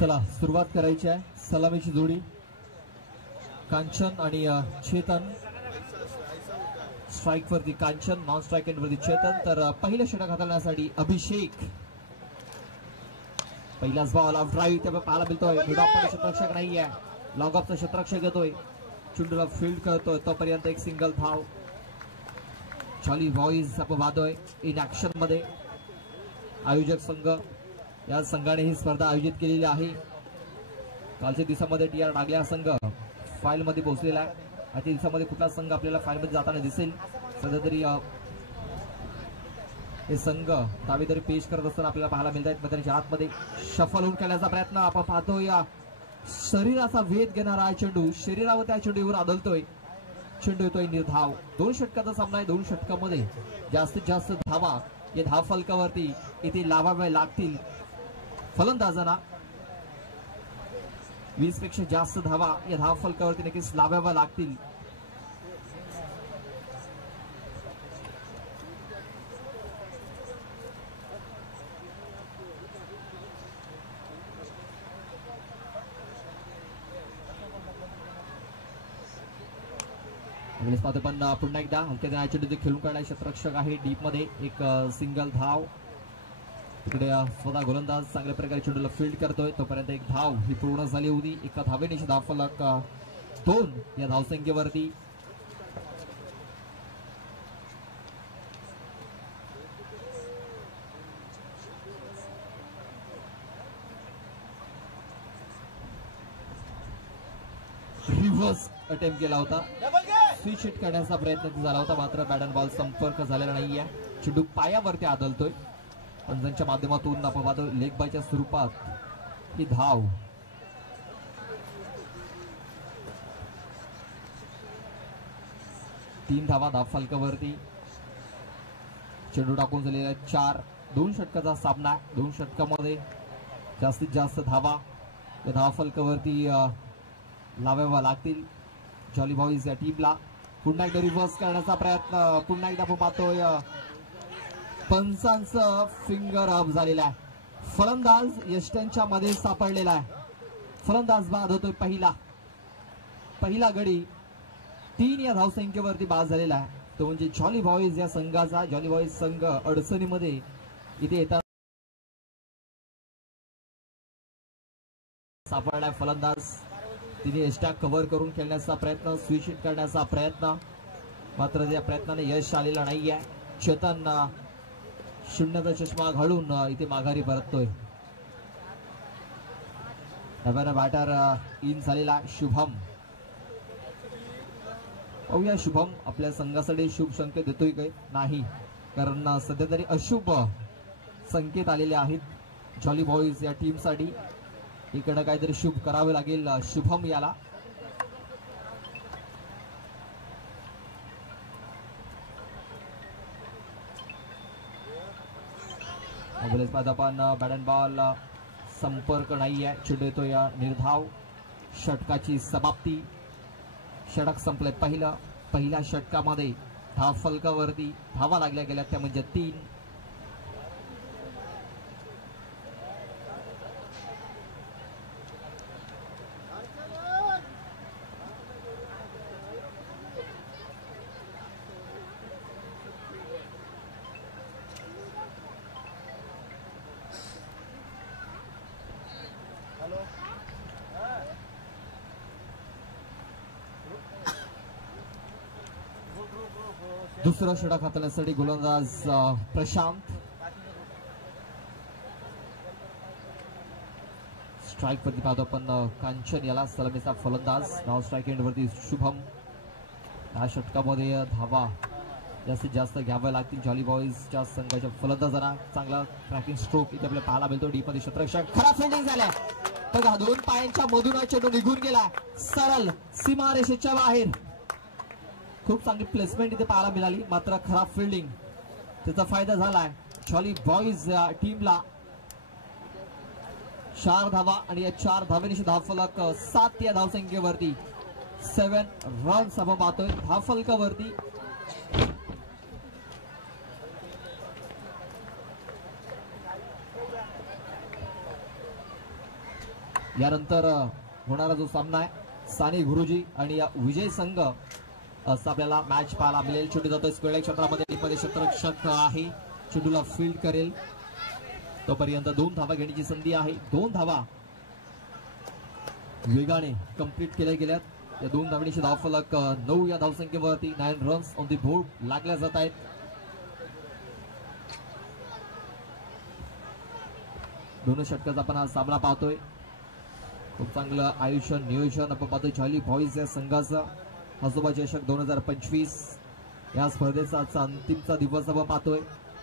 चला सुरुवात करायची आहे. सलामीची जोडी कांचन आणि चेतन. स्ट्राइक वरती कांचन, नॉन स्ट्राइक एंड वरती चेतन. तर पहिलं षटक हाताळण्यासाठी अभिषेक. पहिलाच बॉल ऑफ ड्राईव्ह त्या पाहायला मिळतोय. क्षेत्ररक्षक नाहीये, लॉंग ऑफचा क्षेत्ररक्षक येतोय, चेंडूला फील्ड करतोय. तोपर्यंत एक सिंगल धाव. जॉली बॉईज आपण पाहतोय इन ऍक्शन मध्ये. आयोजक संघ या संघाने ही स्पर्धा आयोजित केलेली आहे. कालच्या दिवसामध्ये टीआर डागल्या संघ फाईल मध्ये पोहोचलेला आहे. आजच्या दिवसामध्ये कुठला संघ आपल्याला फाईल मध्ये जाताना दिसेल सध्या तरी हे संघ दावेदारी पेश करत असताना आपल्याला पाहायला मिळत आहेत. मैदानाच्या आतमध्ये शफल होऊन खेळण्याचा प्रयत्न आपण पाहतोय. शरीराचा वेध घेणारा हा चेंडू शरीरावर त्या चेंडूवर आदळतोय. चेंडू येतोय निर्धाव. 2 षटकाचा सामना आहे. 2 षटकामध्ये जास्तीत जास्त धावा या धाव फलकावरती इथे लावाव्या लागतील फलंदाजांना. 20 पेक्षा जास्त धावा या धाव फलकावरती नक्कीच लावाव्या लागतील. पण पुन्हा एकदा हलक्या चेंडू खेळून काढाय क्षेत्ररक्षक आहे डीप मध्ये. एक सिंगल धाव. तिकडे स्वतः गोलंदाज चांगल्या प्रकारे चेंडूला फील्ड करतोय. तोपर्यंत एक धाव ही पूर्ण झाली होती. एका धावेने धाव फलक 2 या धावसंख्येवरती. रिव्हर्स अटेम्प्ट केला होता. स्विच हिट करण्याचा प्रयत्न झाला होता, मात्र बॅट अँड बॉल संपर्क झालेला नाहीये. चेंडू पायावरती आदळतोय. पंजांच्या माध्यमातून आपण पाहतो लेग बायच्या स्वरूपात ही धाव. तीन धावा धाव फलकावरती. चेंडू टाकून झालेला 4. 2 षटकाचा सामना. 2 षटकामध्ये जास्तीत जास्त धावा या धाव फलकावरती लावाव्या लागतील जॉली बॉईज या टीमला. पुन्हा एकदा रिव्हर्स करण्याचा प्रयत्न. पुन्हा एकदा आपण पाहतोय पंचांचं फिंगर अप झालेला आहे. फलंदाज यष्ट्यांच्या मध्ये सापडलेला आहे. फलंदाज बाद होतोय. पहिला गडी 3 या धावसंख्येवरती बाद झालेला आहे. तो म्हणजे जॉली बॉईज या संघाचा. जॉली बॉईज संघ अडचणीमध्ये इथे येतात सापडलाय. फलंदाज तिने यष्टा कव्हर करून खेळण्याचा प्रयत्न, स्विच हिट करण्याचा प्रयत्न, मात्र त्या प्रयत्नाने यश आलेलं नाहीये. चेतन 0चा चष्मा घालून इथे माघारी परततोय. नव्यानं बॅटर इन झालेला शुभम. पाहूया शुभम आपल्या संघासाठी शुभ संकेत देतोय काय नाही, कारण सध्या तरी अशुभ संकेत आलेले आहेत जॉली बॉईज या टीमसाठी. इकडे काहीतरी शुभ करावे लागेल शुभम याला. आपण बॅट अँड बॉल संपर्क नाहीये. चेंडू येतो या निर्धाव. षटकाची समाप्ती. षटक संपले पहिल्या षटकामध्ये धाव फलकावरती धावा लागल्या गेल्या त्या म्हणजे 3. दुसरा षटक हाताळण्यासाठी गोलंदाज प्रशांत. स्ट्राइक वरती पाहतो आपण कांचन याला सलामीचा फलंदाज. नाव स्ट्राइक एंड वरती शुभम. या षटकामध्ये धावा जास्तीत जास्त घ्याव्या लागतील जॉली बॉईजच्या संघाच्या फलंदाजांना. चांगला ट्रॅकिंग स्ट्रोक इथे आपल्याला पाहायला मिळतो. डीप मध्ये क्षेत्ररक्षक. खराब फिल्डिंग झाल्या बघा. 2 पायांच्या मधून चेंडू निघून गेला सरळ सीमारेषेच्या बाहेर. खूप चांगली प्लेसमेंट इथे पाहायला मिळाली, मात्र खराब फिल्डिंग त्याचा फायदा झालाय जॉली बॉईज टीमला. 4 धावा आणि या 4 धावेनिशी धाव फलक 7 या धावसंख्येवरती. 7 रन्स आपण पाहतोय धाव फलकावरती. यानंतर होणारा जो सामना आहे सानी गुरुजी आणि या विजय संघ असं आपल्याला मॅच पाहायला मिळेल. चेंडू जातोय स्क्वेअर क्षेत्रामध्ये, टीममध्ये क्षेत्ररक्षक आहे, चेंडूला फील्ड करेल तोपर्यंत 2 धावा घेण्याची संधी आहे. 2 धावा वेगाने कंप्लीट केल्या गेल्यात. या 2 धावणीची धावफलक 9 या धावसंख्येवरती 9 रन्स ऑन दी बोर्ड लागल्या जात आहेत. दोन षटकाचा आपण हा सामना पाहतोय. खूप चांगलं आयुष्य नियोजन आपण पाहतोय जॉली बॉईज या संघाचं. आजोबा चषक 2025 या स्पर्धेचा आजचा अंतिमचा दिवस आपण पाहतोय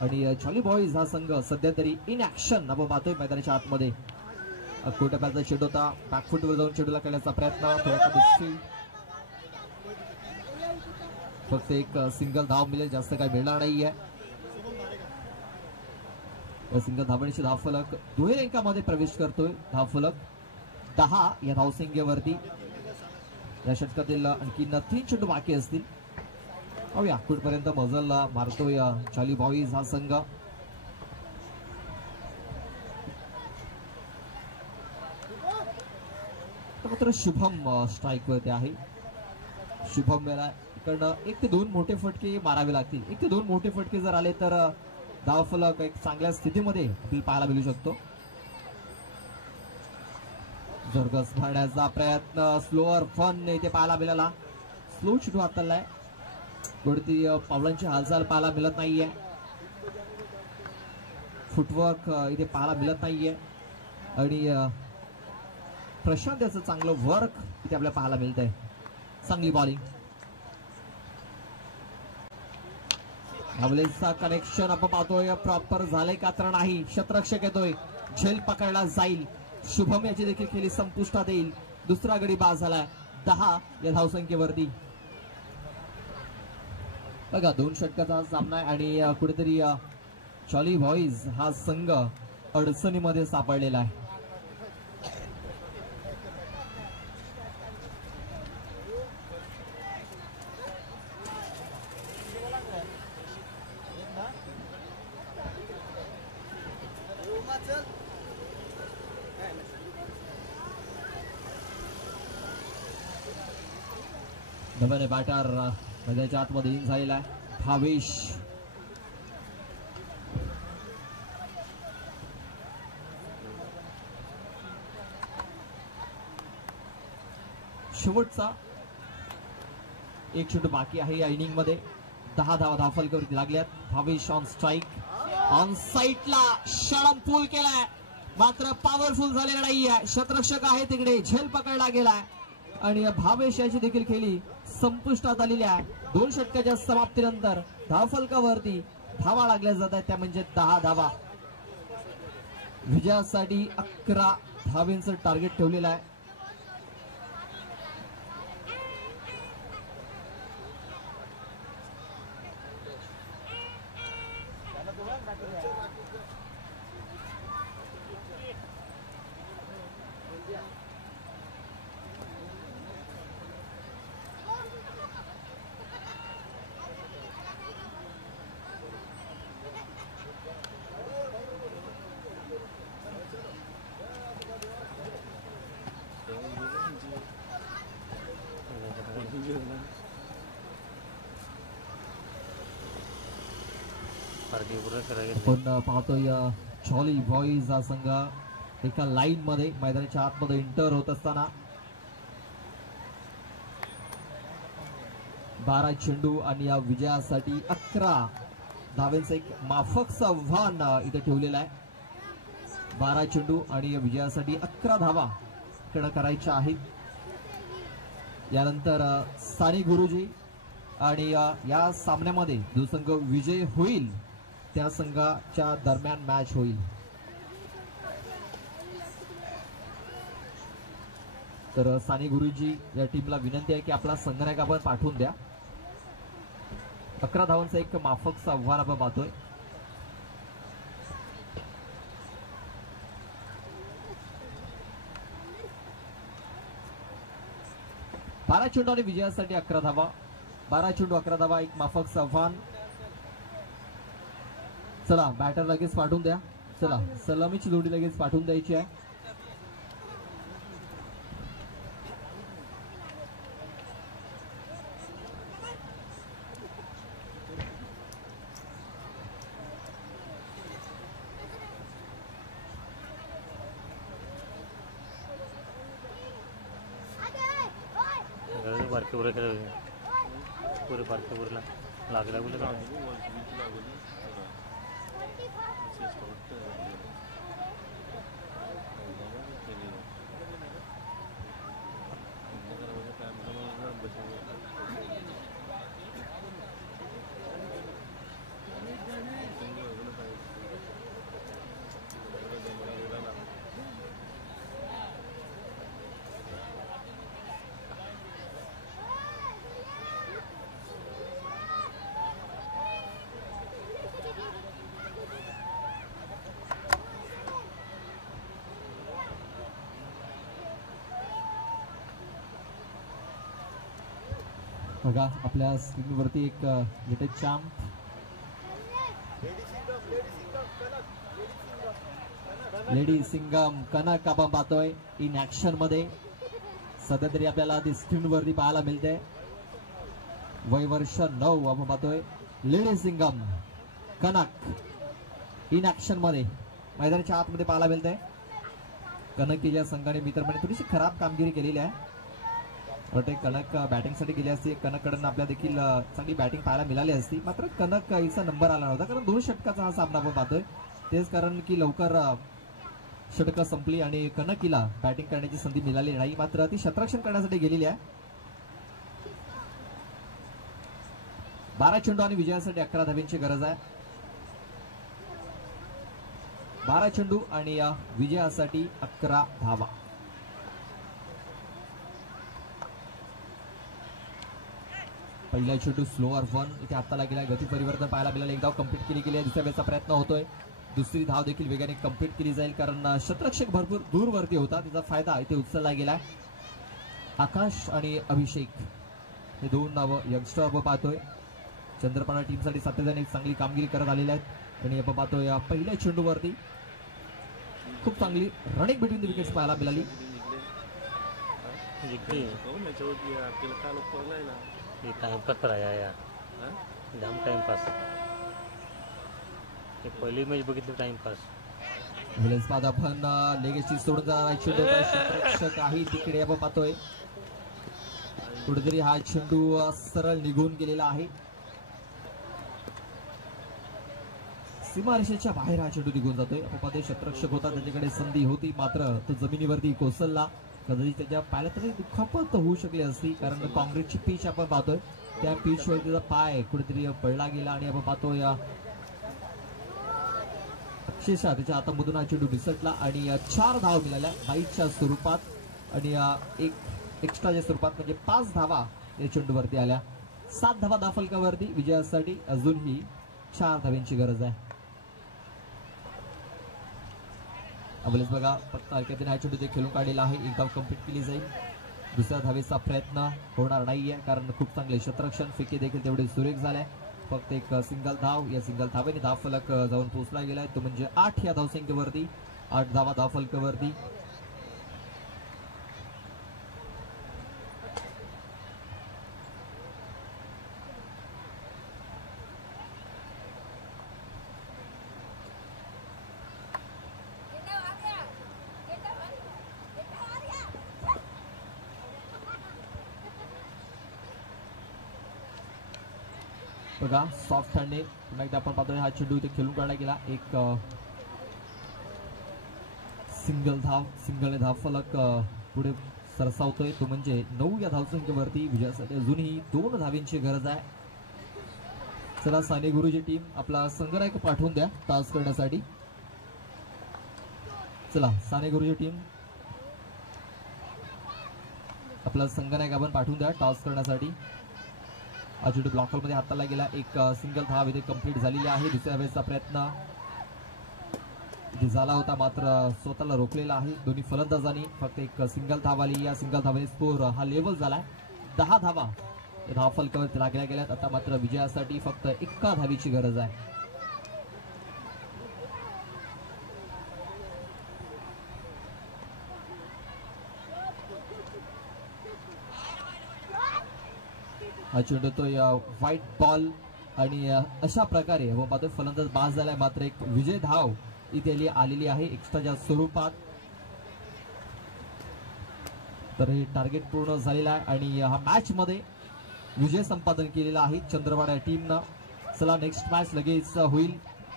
आणि जॉली बॉईज हा संघ सध्या तरी इन ऍक्शन आपण पाहतोय मैदानाच्या आतमध्ये. कोटप्याचा चेंडू होता, बॅकफुटवर जाऊन चेंडूला करण्याचा प्रयत्न, फक्त एक सिंगल धाव मिळेल, जास्त काय मिळणार नाहीये. सिंगल धावणीची धावफलक दुहेरी अंकामध्ये प्रवेश करतोय. धावफलक 10 या धावसंख्येवरती. या षटकातील आणखी 3 चेंडू बाकी असतील. पाहूया कुठपर्यंत मजल मारतोय जॉली बॉईज हा संघ. मात्र शुभम स्ट्राईक वरती आहे. शुभम इकडनं 1 ते 2 मोठे फटके मारावे लागतील. 1 ते 2 मोठे फटके जर आले तर धावफलक एक चांगल्या स्थितीमध्ये आपल्याला पाहायला मिळू शकतो. जरगस मारण्याचा प्रयत्न, स्लोअर फन इथे पाहायला मिळाला. स्लो चेंडू हाताळलाय, कोणती पावलांची हालचाल पाहायला मिळत नाहीये. फुटवर्क इथे पाहायला मिळत नाहीये आणि प्रशांत याचं चांगलं वर्क इथे आपल्याला पाहायला मिळत आहे. चांगली बॉलिंग, हवलेचा कनेक्शन आपण पाहतोय प्रॉपर झालंय का तर नाही. क्षेत्ररक्षक येतोय, झेल पकडला जाईल. शुभम याची देखील खेळी संपुष्टात येईल. दुसरा गडी बाद झाला 10 या धावसंख्येवरती. बघा 2 षटकाचा सामना आहे आणि कुठेतरी जॉली बॉईज हा संघ अडचणीमध्ये सापडलेला आहे. नव्याने बॅटर मैदानाच्या आतमध्ये इन झालेला आहे भावेश. शेवटचा 1 चेंडू बाकी आहे या इनिंग मध्ये. 10 धावा धावफलकावरती लागल्यात. भावेश ऑन स्ट्राईक, ऑन साईटला शळम पूल केलाय, मात्र पॉवरफुल झालेला नाहीये. क्षेत्ररक्षक आहे तिकडे, झेल पकडला गेलाय आणि भावेश याची देखील खेळी संपुष्टात आलेली आहे. 2 षटकाच्या समाप्तीनंतर धावफलकावरती धावा लागल्या जात आहेत, त्या म्हणजे 10 धावा. विजयासाठी 11 धावेंचं टार्गेट ठेवलेलं आहे. आपण पाहतोय जॉली बॉईज हा संघ एका लाईन मध्ये मैदानाच्या आतमध्ये इंटर होत असताना 12 चेंडू आणि या विजयासाठी 11 धावेंचं एक माफक आव्हान इथे ठेवलेलं आहे. 12 चेंडू आणि या विजयासाठी 11 धावा इकडे करायच्या आहेत. यानंतर सानी गुरुजी आणि या सामन्यामध्ये जो संघ विजय होईल त्या संघाच्या दरम्यान मॅच होईल. तर सानी गुरुजी या टीमला विनंती आहे की आपला संघनायक आपण पाठवून द्या. 11 धावांचं एक माफक आव्हान आपण पाहतोय. बारा चेंडू आणि विजयासाठी 11 धावा. 12 चेंडू 11 धावा, एक माफक आव्हान. चला बॅटर लगेच पाठवून द्या. चला सलामीची जोडी लगेच पाठवून द्यायची आहे. पार्क उरे पुरे पार्क उरला लागला बोले का बघा आपल्या स्क्रीनवरती एक latest champ lady Singam Kanak आपण पाहतोय इन ऍक्शन मध्ये सध्या तरी आपल्याला ती स्क्रीनवरती पाहायला मिळते. वय वर्ष 9 आपण पाहतोय lady Singam Kanak in action मध्ये मैदानाच्या आतमध्ये पाहायला मिळते. कनकीच्या संघाने मित्रपणे थोडीशी खराब कामगिरी केलेली आहे. वाटते कनक बॅटिंगसाठी गेली असती. कनककडून आपल्या देखील चांगली बॅटिंग पाहायला मिळाली असती. मात्र कनक हिचा नंबर आला नव्हता कारण 2 षटकाचा हा सामना आपण पाहतोय. तेच कारण की लवकर षटकं संपली आणि कनकीला बॅटिंग करण्याची संधी मिळाली नाही. मात्र ती क्षेत्ररक्षण करण्यासाठी गेलेली आहे. 12 चेंडू आणि विजयासाठी 11 धावांची गरज आहे. 12 चेंडू आणि विजयासाठी 11 धावा. पहिला चेंडू स्लोअर 1 इथे आता गेला. गती परिवर्तन पाहायला मिळालं. एक धाव कंप्लीट केली गेली. दुसऱ्या वेळेचा प्रयत्न होतोय. दुसरी धाव देखील वेगाने कंप्लीट केली जाईल कारण क्षेत्ररक्षक भरपूर दूरवरती होता. त्याचा फायदा इथे उचलला गेला. आकाश आणि अभिषेक हे 2 नावं यंगस्टर आपण पाहतोय. चंद्रपाना टीमसाठी सातत्याने चांगली कामगिरी करत आलेल्या आहेत. आणि आपण पाहतोय पहिल्या चेंडूवरती खूप चांगली रनिंग बिटवीन द विकेट्स पाहायला मिळाली. टाइमपास कराया यार जाम टाइमपास. पहिली मॅच बघितली टाइमपास. वेळेस बाद आपण लेगेची सोडून जाणार चेंडू क्षेत्ररक्षक आहे तिकडे आपण पाहतोय. कुठेतरी हा चेंडू सरळ निघून गेलेला आहे. सीमारेषेच्या बाहेर हा चेंडू निघून जातोय. आपण पाहतोय क्षेत्ररक्षक होता त्याच्याकडे संधी होती मात्र तो जमिनीवरती कोसळला. कदाचित त्याच्या पायाला तरी दुखापत होऊ शकली असती कारण काँग्रेसची पिच आपण पाहतोय त्या पिचवर त्याचा पाय कुठेतरी पडला गेला आणि आपण पाहतोय अक्षरशः त्याच्या हातामधून हा चेंडू निसटला आणि 4 धावा मिळाल्या बाईकच्या स्वरूपात आणि एक एक्स्ट्राच्या स्वरूपात म्हणजे 5 धावा या चेंडूवरती आल्या. 7 धावा दाफलकावरती विजयासाठी अजूनही 4 धावांची गरज आहे. अवलेच बघा फक्त हलक्याने हा चेंडू ते खेळून काढलेला आहे. एक धाव कंप्लीट केली जाईल. दुसऱ्या धावेचा प्रयत्न होणार नाहीये कारण खूप चांगले क्षेत्ररक्षण फेके देखील तेवढे सुरेख झाले. फक्त एक सिंगल धाव. या सिंगल धावेने धावफलक जाऊन पोहोचला गेलाय तो म्हणजे 8 या धावसंख्येवरती. 8 धावा धावफलकावरती. बघा सॉफ्ट हँडने पुन्हा एकदा आपण पाहतोय हा चेंडू इथे खेळून काढला गेला. एक सिंगल धाव फलक पुढे सरसावतोय तो म्हणजे 9 या धावसंख्येवरती विजयासाठी अजूनही 2 धावांची गरज आहे. चला साने गुरुजी टीम आपला संघनायक पाठवून द्या टॉस करण्यासाठी. चला साने गुरुजी टीम आपला संघनायक आपण पाठवून द्या टॉस करण्यासाठी. हा चेंडू ब्लॉकमध्ये हाताला गेला. एक सिंगल धाव इथे कंप्लीट झालेली आहे. दुसऱ्या वेळेचा प्रयत्न झाला होता मात्र स्वतःला रोखलेला आहे दोन्ही फलंदाजांनी. फक्त एक सिंगल धाव आली. या सिंगल धावाने स्कोर हा लेवल झालाय. 10 धावा धाव फलकावर लागल्या गेल्यात. आता मात्र विजयासाठी फक्त 1 धावीची गरज आहे. हा चेंडू तो व्हाईट बॉल आणि अशा प्रकारे पाहतोय फलंदाज बाद झालाय मात्र एक विजय धाव इथे आलेली आहे एक्स्ट्राच्या स्वरूपात. तर हे टार्गेट पूर्ण झालेलं आहे आणि हा मॅच मध्ये विजय संपादन केलेला आहे चंद्रपाडा टीमनं. चला नेक्स्ट मॅच लगेच होईल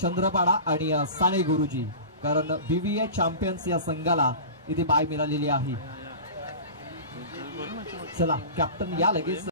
चंद्रपाडा आणि साने गुरुजी, कारण BVA चॅम्पियन्स या संघाला इथे बाय मिळालेली आहे. चला कॅप्टन या लगेच.